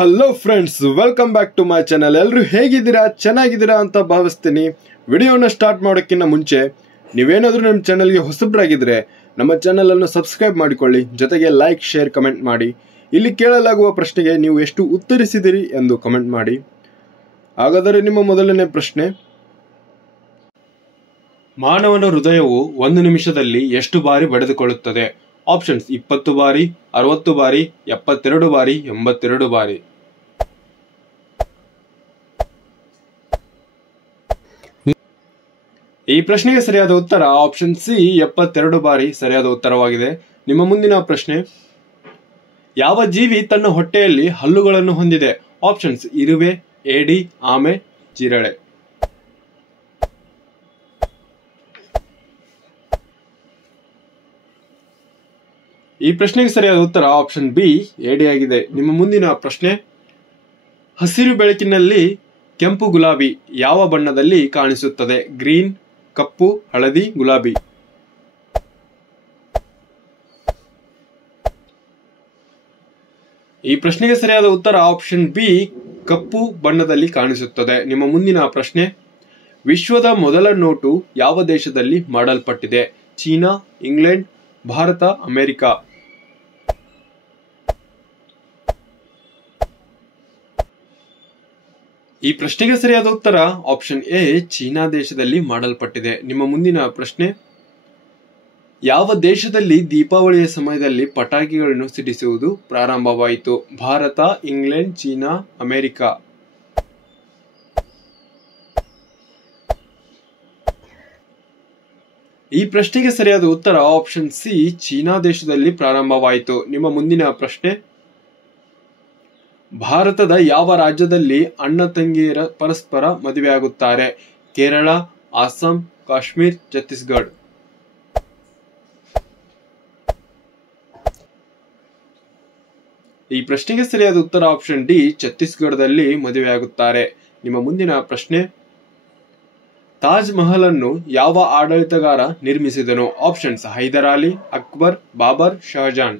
Hello friends, welcome back to my channel. ಎಲ್ಲರೂ ಹೇಗಿದ್ದೀರಾ? ಚೆನ್ನಾಗಿದ್ದೀರಾ ಅಂತ ಭಾವಿಸ್ತೀನಿ. ವಿಡಿಯೋನ ಸ್ಟಾರ್ಟ್ ಮಾಡೋಕ್ಕಿಂತ ಮುಂಚೆ ನೀವೇನಾದರೂ ನಮ್ಮ ಚಾನಲ್ಗೆ ಹೊಸಬ್ರಾಗಿದ್ದರೆ ನಮ್ಮ ಚಾನಲನ್ನು ಸಬ್ಸ್ಕ್ರೈಬ್ ಮಾಡಿಕೊಳ್ಳಿ, ಜೊತೆಗೆ ಲೈಕ್, ಶೇರ್, ಕಮೆಂಟ್ ಮಾಡಿ. ಇಲ್ಲಿ ಕೇಳಲಾಗುವ ಪ್ರಶ್ನೆಗೆ ನೀವು ಎಷ್ಟು ಉತ್ತರಿಸಿದಿರಿ ಎಂದು ಕಮೆಂಟ್ ಮಾಡಿ. ಹಾಗಾದರೆ ನಿಮ್ಮ ಮೊದಲನೇ ಪ್ರಶ್ನೆ, ಮಾನವನ ಹೃದಯವು 1 ನಿಮಿಷದಲ್ಲಿ ಎಷ್ಟು ಬಾರಿ ಬಡಿದುಕೊಳ್ಳುತ್ತದೆ? ಆಪ್ಷನ್ಸ್ 20 ಬಾರಿ, 60 ಬಾರಿ, 72 ಬಾರಿ, 82 ಬಾರಿ. ಈ ಪ್ರಶ್ನೆಗೆ ಸರಿಯಾದ ಉತ್ತರ ಆಪ್ಷನ್ ಸಿ 72 ಬಾರಿ ಸರಿಯಾದ ಉತ್ತರವಾಗಿದೆ. ನಿಮ್ಮ ಮುಂದಿನ ಪ್ರಶ್ನೆ, ಯಾವ ಜೀವಿ ತನ್ನ ಹೊಟ್ಟೆಯಲ್ಲಿ ಹಲ್ಲುಗಳನ್ನು ಹೊಂದಿದೆ? ಆಪ್ಷನ್ಸ್ ಇರುವೆ, ಏಡಿ, ಆಮೆ, ಜಿರಳೆ. ಈ ಪ್ರಶ್ನೆಗೆ ಸರಿಯಾದ ಉತ್ತರ ಆಪ್ಷನ್ ಬಿ ಏಡಿಯಾಗಿದೆ. ನಿಮ್ಮ ಮುಂದಿನ ಪ್ರಶ್ನೆ, ಹಸಿರು ಬೆಳಕಿನಲ್ಲಿ ಕೆಂಪು ಗುಲಾಬಿ ಯಾವ ಬಣ್ಣದಲ್ಲಿ ಕಾಣಿಸುತ್ತದೆ? ಗ್ರೀನ್, ಕಪ್ಪು, ಹಳದಿ, ಗುಲಾಬಿ. ಈ ಪ್ರಶ್ನೆಗೆ ಸರಿಯಾದ ಉತ್ತರ ಆಪ್ಷನ್ ಬಿ ಕಪ್ಪು ಬಣ್ಣದಲ್ಲಿ ಕಾಣಿಸುತ್ತದೆ. ನಿಮ್ಮ ಮುಂದಿನ ಪ್ರಶ್ನೆ, ವಿಶ್ವದ ಮೊದಲ ನೋಟು ಯಾವ ದೇಶದಲ್ಲಿ ಮಾಡಲ್ಪಟ್ಟಿದೆ? China, England, Bharat, America. ಈ ಪ್ರಶ್ನೆಗೆ ಸರಿಯಾದ ಉತ್ತರ ಆಪ್ಷನ್ ಎ ಚೀನಾ ದೇಶದಲ್ಲಿ ಮಾಡಲ್ಪಟ್ಟಿದೆ. ನಿಮ್ಮ ಮುಂದಿನ ಪ್ರಶ್ನೆ, ಯಾವ ದೇಶದಲ್ಲಿ ದೀಪಾವಳಿಯ ಸಮಯದಲ್ಲಿ ಪಟಾಕಿಗಳನ್ನು ಸಿಡಿಸುವುದು ಪ್ರಾರಂಭವಾಯಿತು? Bharat, England, China, America. ಈ ಪ್ರಶ್ನೆಗೆ ಸರಿಯಾದ ಉತ್ತರ ಆಪ್ಷನ್ ಸಿ ಚೀನಾ ದೇಶದಲ್ಲಿ ಪ್ರಾರಂಭವಾಯಿತು. ನಿಮ್ಮ ಮುಂದಿನ ಪ್ರಶ್ನೆ, ಭಾರತದ ಯಾವ ರಾಜ್ಯದಲ್ಲಿ ಅಣ್ಣ ತಂಗಿಯರ ಪರಸ್ಪರ ಮದುವೆಯಾಗುತ್ತಾರೆ? ಕೇರಳ, ಅಸ್ಸಾಂ, ಕಾಶ್ಮೀರ್, ಛತ್ತೀಸ್ಗಢ. ಈ ಪ್ರಶ್ನೆಗೆ ಸರಿಯಾದ ಉತ್ತರ ಆಪ್ಷನ್ ಡಿ ಛತ್ತೀಸ್ಗಢದಲ್ಲಿ ಮದುವೆಯಾಗುತ್ತಾರೆ. ನಿಮ್ಮ ಮುಂದಿನ ಪ್ರಶ್ನೆ, ತಾಜ್ ಮಹಲ್ ಅನ್ನು ಯಾವ ಆಡಳಿತಗಾರ ನಿರ್ಮಿಸಿದನು? ಆಪ್ಷನ್ಸ್ ಹೈದರ್ ಅಲಿ, ಅಕ್ಬರ್, ಬಾಬರ್, ಶಹಜಾನ್.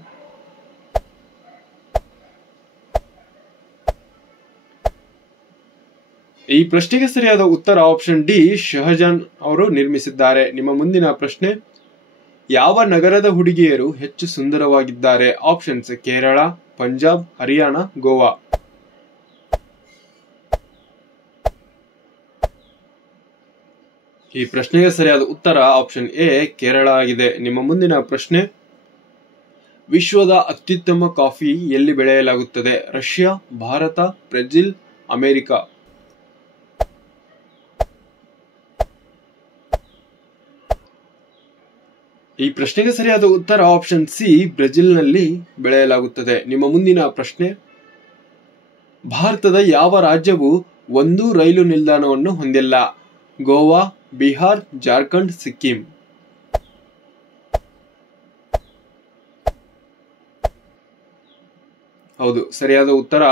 ಈ ಪ್ರಶ್ನೆಗೆ ಸರಿಯಾದ ಉತ್ತರ ಆಪ್ಷನ್ ಡಿ ಶಹಜಾನ್ ಅವರು ನಿರ್ಮಿಸಿದ್ದಾರೆ. ನಿಮ್ಮ ಮುಂದಿನ ಪ್ರಶ್ನೆ, ಯಾವ ನಗರದ ಹುಡುಗಿಯರು ಹೆಚ್ಚು ಸುಂದರವಾಗಿದ್ದಾರೆ? ಆಪ್ಷನ್ಸ್ ಕೇರಳ, ಪಂಜಾಬ್, ಹರಿಯಾಣ, ಗೋವಾ. ಈ ಪ್ರಶ್ನೆಗೆ ಸರಿಯಾದ ಉತ್ತರ ಆಪ್ಷನ್ ಎ ಕೇರಳ ಆಗಿದೆ. ನಿಮ್ಮ ಮುಂದಿನ ಪ್ರಶ್ನೆ, ವಿಶ್ವದ ಅತ್ಯುತ್ತಮ ಕಾಫಿ ಎಲ್ಲಿ ಬೆಳೆಯಲಾಗುತ್ತದೆ? Russia, Bharat, Brazil, America. ಈ ಪ್ರಶ್ನೆಗೆ ಸರಿಯಾದ ಉತ್ತರ ಆಪ್ಷನ್ ಸಿ ಬ್ರೆಜಿಲ್ನಲ್ಲಿ ಬೆಳೆಯಲಾಗುತ್ತದೆ. ನಿಮ್ಮ ಮುಂದಿನ ಪ್ರಶ್ನೆ, ಭಾರತದ ಯಾವ ರಾಜ್ಯವು ಒಂದು ರೈಲು ನಿಲ್ದಾಣವನ್ನು ಹೊಂದಿಲ್ಲ? ಗೋವಾ, ಬಿಹಾರ್, ಜಾರ್ಖಂಡ್, ಸಿಕ್ಕಿಂ. ಹೌದು, ಸರಿಯಾದ ಉತ್ತರ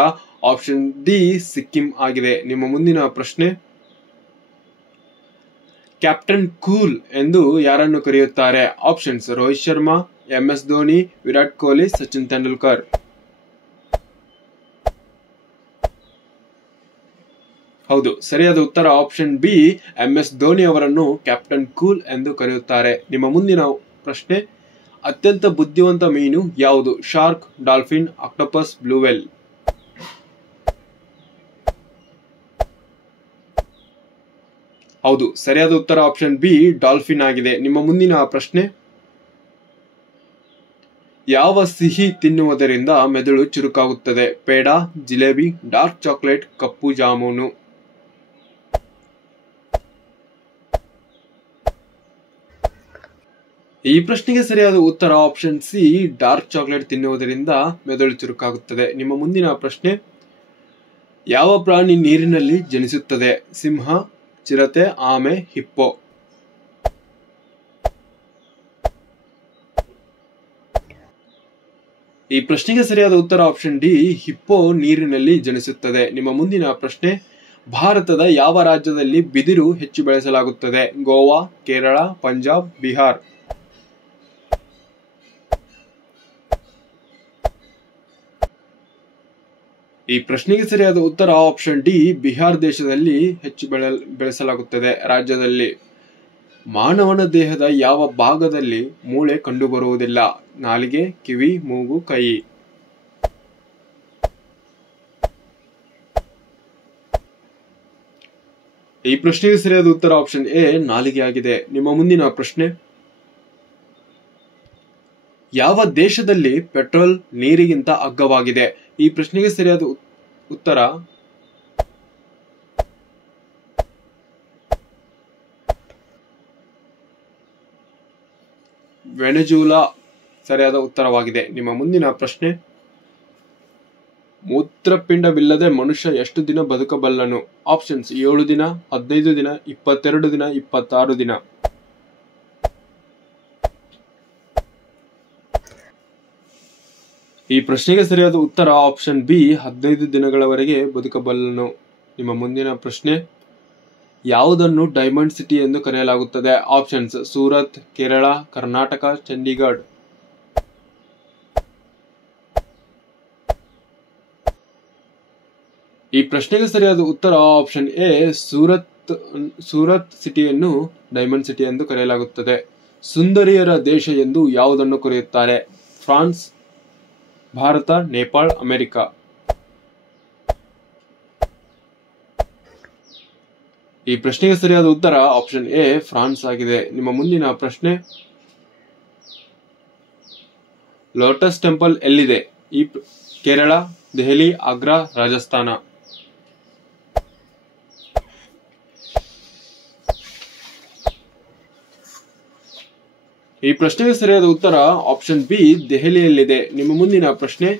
ಆಪ್ಷನ್ ಡಿ ಸಿಕ್ಕಿಂ ಆಗಿದೆ. ನಿಮ್ಮ ಮುಂದಿನ ಪ್ರಶ್ನೆ, ಕ್ಯಾಪ್ಟನ್ ಕೂಲ್ ಎಂದು ಯಾರನ್ನು ಕರೆಯುತ್ತಾರೆ? Options Rohit Sharma, MS Dhoni, Virat Kohli, Sachin Tendulkar. ಹೌದು, ಸರಿಯಾದ ಉತ್ತರ ಆಪ್ಷನ್ ಬಿ MS ಧೋನಿ ಅವರನ್ನು ಕ್ಯಾಪ್ಟನ್ ಕೂಲ್ ಎಂದು ಕರೆಯುತ್ತಾರೆ. ನಿಮ್ಮ ಮುಂದಿನ ಪ್ರಶ್ನೆ, ಅತ್ಯಂತ ಬುದ್ಧಿವಂತ ಮೀನು ಯಾವುದು? Shark, dolphin, octopus, blue veil. ಹೌದು, ಸರಿಯಾದ ಉತ್ತರ ಆಪ್ಷನ್ ಬಿ ಡಾಲ್ಫಿನ್ ಆಗಿದೆ. ನಿಮ್ಮ ಮುಂದಿನ ಪ್ರಶ್ನೆ, ಯಾವ ಸಿಹಿ ತಿನ್ನುವುದರಿಂದ ಮೆದುಳು ಚುರುಕಾಗುತ್ತದೆ? ಪೇಡ, ಜಿಲೇಬಿ, ಡಾರ್ಕ್ ಚಾಕ್ಲೇಟ್, ಕಪ್ಪು ಜಾಮೂನು. ಈ ಪ್ರಶ್ನೆಗೆ ಸರಿಯಾದ ಉತ್ತರ ಆಪ್ಷನ್ ಸಿ ಡಾರ್ಕ್ ಚಾಕ್ಲೇಟ್ ತಿನ್ನುವುದರಿಂದ ಮೆದುಳು ಚುರುಕಾಗುತ್ತದೆ. ನಿಮ್ಮ ಮುಂದಿನ ಪ್ರಶ್ನೆ, ಯಾವ ಪ್ರಾಣಿ ನೀರಿನಲ್ಲಿ ಜನಿಸುತ್ತದೆ? ಸಿಂಹ, ಚಿರತೆ, ಆಮೆ, ಹಿಪ್ಪೋ. ಈ ಪ್ರಶ್ನೆಗೆ ಸರಿಯಾದ ಉತ್ತರ ಆಪ್ಷನ್ ಡಿ ಹಿಪ್ಪೋ ನೀರಿನಲ್ಲಿ ಜನಿಸುತ್ತದೆ. ನಿಮ್ಮ ಮುಂದಿನ ಪ್ರಶ್ನೆ, ಭಾರತದ ಯಾವ ರಾಜ್ಯದಲ್ಲಿ ಬಿದಿರು ಹೆಚ್ಚು ಬೆಳೆಸಲಾಗುತ್ತದೆ? ಗೋವಾ, ಕೇರಳ, ಪಂಜಾಬ್, ಬಿಹಾರ್. ಈ ಪ್ರಶ್ನೆಗೆ ಸರಿಯಾದ ಉತ್ತರ ಆಪ್ಷನ್ ಡಿ, ಬಿಹಾರ ದೇಶದಲ್ಲಿ ಹೆಚ್ಚು ಬೆಳೆಸಲಾಗುತ್ತದೆ. ರಾಜ್ಯದಲ್ಲಿ ಮಾನವನ ದೇಹದ ಯಾವ ಭಾಗದಲ್ಲಿ ಮೂಳೆ ಕಂಡುಬರುವುದಿಲ್ಲ? ನಾಲಿಗೆ, ಕಿವಿ, ಮೂಗು, ಕೈ. ಈ ಪ್ರಶ್ನೆಗೆ ಸರಿಯಾದ ಉತ್ತರ ಆಪ್ಷನ್ ಎ, ನಾಲಿಗೆ ಆಗಿದೆ. ನಿಮ್ಮ ಮುಂದಿನ ಪ್ರಶ್ನೆ, ಯಾವ ದೇಶದಲ್ಲಿ ಪೆಟ್ರೋಲ್ ನೀರಿಗಿಂತ ಅಗ್ಗವಾಗಿದೆ? ಈ ಪ್ರಶ್ನೆಗೆ ಸರಿಯಾದ ಉತ್ತರ ವೆನೆಜುಲಾ ಸರಿಯಾದ ಉತ್ತರವಾಗಿದೆ. ನಿಮ್ಮ ಮುಂದಿನ ಪ್ರಶ್ನೆ, ಮೂತ್ರಪಿಂಡವಿಲ್ಲದೆ ಮನುಷ್ಯ ಎಷ್ಟು ದಿನ ಬದುಕಬಲ್ಲನು? ಆಪ್ಷನ್ಸ್ 7 ದಿನ, 15 ದಿನ, 22 ದಿನ, 26 ದಿನ. ಈ ಪ್ರಶ್ನೆಗೆ ಸರಿಯಾದ ಉತ್ತರ ಆಪ್ಷನ್ ಬಿ, 15 ದಿನಗಳವರೆಗೆ ಬದುಕಬಲ್ಲನು. ನಿಮ್ಮ ಮುಂದಿನ ಪ್ರಶ್ನೆ, ಯಾವುದನ್ನು ಡೈಮಂಡ್ ಸಿಟಿ ಎಂದು ಕರೆಯಲಾಗುತ್ತದೆ? ಆಪ್ಷನ್ಸ್ ಸೂರತ್, ಕೇರಳ, ಕರ್ನಾಟಕ, ಚಂಡೀಗಢ. ಈ ಪ್ರಶ್ನೆಗೆ ಸರಿಯಾದ ಉತ್ತರ ಆಪ್ಷನ್ ಎ, ಸೂರತ್ ಸಿಟಿಯನ್ನು ಡೈಮಂಡ್ ಸಿಟಿ ಎಂದು ಕರೆಯಲಾಗುತ್ತದೆ. ಸುಂದರಿಯರ ದೇಶ ಎಂದು ಯಾವುದನ್ನು ಕರೆಯುತ್ತಾರೆ? France, Bharat, Nepal, America. ಈ ಪ್ರಶ್ನೆಗೆ ಸರಿಯಾದ ಉತ್ತರ ಆಪ್ಷನ್ ಎ, ಫ್ರಾನ್ಸ್ ಆಗಿದೆ. ನಿಮ್ಮ ಮುಂದಿನ ಪ್ರಶ್ನೆ, ಲೋಟಸ್ ಟೆಂಪಲ್ ಎಲ್ಲಿದೆ? ಕೇರಳ, ದೆಹಲಿ, ಆಗ್ರಾ, ರಾಜಸ್ಥಾನ. ಈ ಪ್ರಶ್ನೆಗೆ ಸರಿಯಾದ ಉತ್ತರ ಆಪ್ಷನ್ ಬಿ, ದೆಹಲಿಯಲ್ಲಿದೆ. ನಿಮ್ಮ ಮುಂದಿನ ಪ್ರಶ್ನೆ,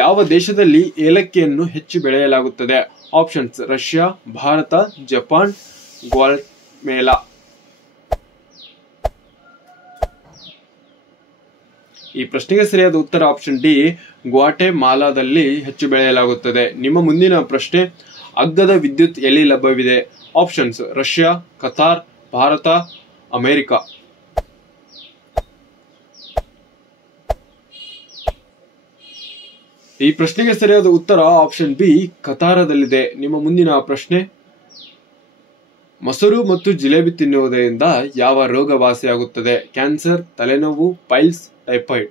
ಯಾವ ದೇಶದಲ್ಲಿ ಏಲಕ್ಕಿಯನ್ನು ಹೆಚ್ಚು ಬೆಳೆಯಲಾಗುತ್ತದೆ? Options Russia, Bharat, Japan, Guatemala. ಈ ಪ್ರಶ್ನೆಗೆ ಸರಿಯಾದ ಉತ್ತರ ಆಪ್ಷನ್ ಡಿ, ಗ್ವಾಟೆಮಾಲಾದಲ್ಲಿ ಹೆಚ್ಚು ಬೆಳೆಯಲಾಗುತ್ತದೆ. ನಿಮ್ಮ ಮುಂದಿನ ಪ್ರಶ್ನೆ, ಅಗ್ಗದ ವಿದ್ಯುತ್ ಎಲ್ಲಿ ಲಭ್ಯವಿದೆ? Options Russia, Qatar, Bharat, America. ಈ ಪ್ರಶ್ನೆಗೆ ಸರಿಯಾದ ಉತ್ತರ ಆಪ್ಷನ್ ಬಿ, ಕತಾರದಲ್ಲಿದೆ. ನಿಮ್ಮ ಮುಂದಿನ ಪ್ರಶ್ನೆ, ಮೊಸರು ಮತ್ತು ಜಿಲೇಬಿ ತಿನ್ನುವುದರಿಂದ ಯಾವ ರೋಗ ವಾಸಿಯಾಗುತ್ತದೆ? ಕ್ಯಾನ್ಸರ್, ತಲೆನೋವು, ಪೈಲ್ಸ್, ಟೈಫಾಯ್ಡ್.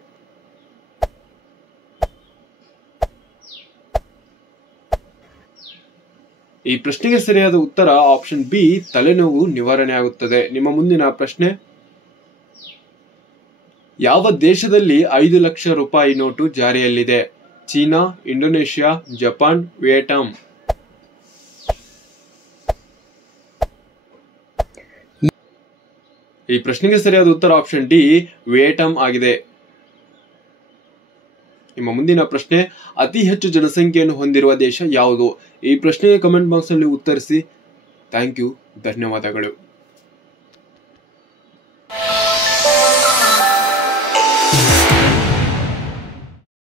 ಈ ಪ್ರಶ್ನೆಗೆ ಸರಿಯಾದ ಉತ್ತರ ಆಪ್ಷನ್ ಬಿ, ತಲೆನೋವು ನಿವಾರಣೆ ಆಗುತ್ತದೆ. ನಿಮ್ಮ ಮುಂದಿನ ಪ್ರಶ್ನೆ, ಯಾವ ದೇಶದಲ್ಲಿ 5 ಲಕ್ಷ ರೂಪಾಯಿ ನೋಟು ಜಾರಿಯಲ್ಲಿದೆ? China, Indonesia, Japan, Vietnam. ಈ ಪ್ರಶ್ನೆಗೆ ಸರಿಯಾದ ಉತ್ತರ ಆಪ್ಷನ್ ಡಿ, ವಿಯೆಟ್ನಾಂ ಆಗಿದೆ. ನಿಮ್ಮ ಮುಂದಿನ ಪ್ರಶ್ನೆ, ಅತಿ ಹೆಚ್ಚು ಜನಸಂಖ್ಯೆಯನ್ನು ಹೊಂದಿರುವ ದೇಶ ಯಾವುದು? ಈ ಪ್ರಶ್ನೆಗೆ ಕಮೆಂಟ್ ಬಾಕ್ಸ್ ನಲ್ಲಿ ಉತ್ತರಿಸಿ. ಥ್ಯಾಂಕ್ ಯು, ಧನ್ಯವಾದಗಳು.